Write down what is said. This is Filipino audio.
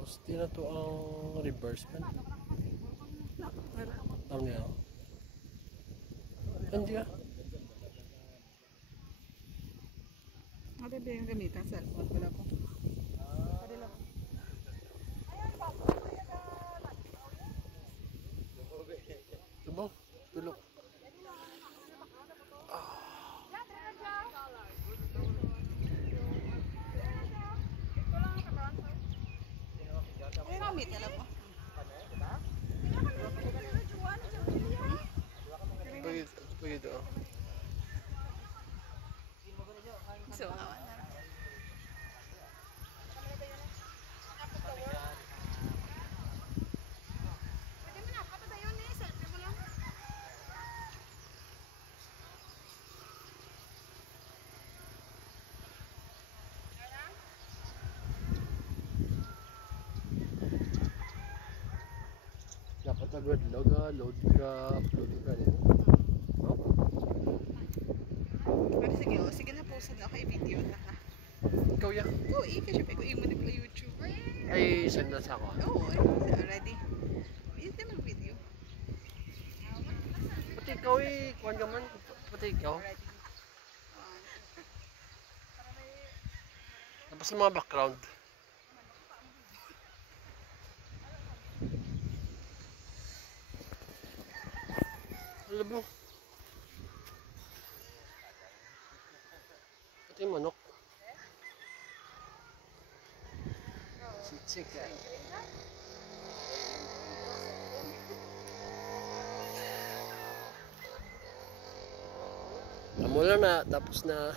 Tapos, di na to ang reversement. Ano niya? Hindi ah. Ano ba yung gamitan? Cellphone pala ko. Diba? Tulog. Ay, gamit na po. Pwede ah. So, awan na. Dapat agad load ka, upload ka rin. No? Pero sige, oh, sige na post na ako i-video na ka. Ikaw ya. Oo, kasi ko imo na pala YouTube. Ay, send na sa ako. Oo, already. Hindi naman video. Pati ikaw eh, kuhan ka man. Pati ikaw. Tapos yung mga background. Alam mo. Pati yung manok. Sitsik eh. Amo lang na, tapos na.